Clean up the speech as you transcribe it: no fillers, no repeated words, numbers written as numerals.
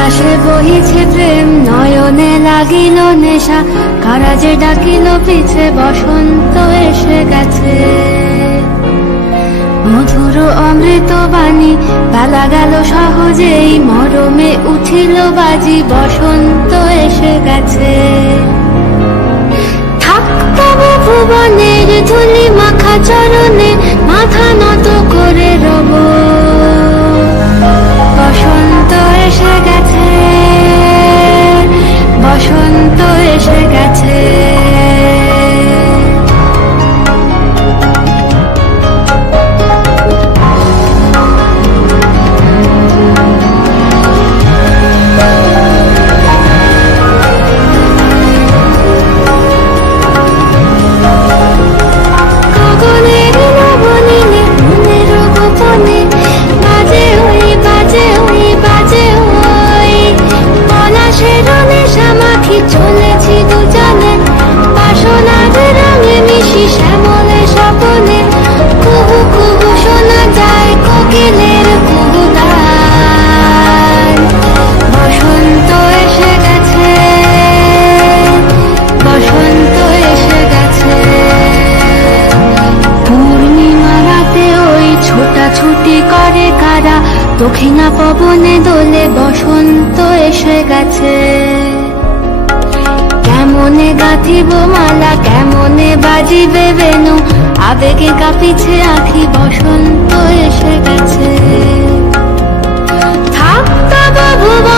বাতাসে বহিছে প্রেম, নয়নে লাগিল নেশা, কারা যে ডাকিল পিছে, বসন্ত এসে গেছে। মধুর অমৃত বাণী, বেলা গেল সহজেই, মরমে উঠিল বাজি, বসন্ত এসে গেছে। থাকতব ভুবনের ধুলি মাখা চরণে, মাথা নত করে রব, বসন্ত এসে গেছে, বসন্ত এসে গেছে। চলেছি দুজনে বাসনার রঙে মিশি, শ্যামলে স্বপনে কুহু কুহু শোনা যায় কোকিলের কুহুগান। বসন্ত এসে গেছে, বসন্ত এসে গেছে। পূর্ণিমা রাতে ওই ছোটাছুটি করে কারা, দক্ষিণা পবনে দোলে, বসন্ত এসে গেছে। কেমনে গাঁথিব মালা, কেমনে বাজিবে বেনু, আবেগে কাঁপিছে আঁখি, বসন্ত এসে গেছে। থাকতব ভুবনে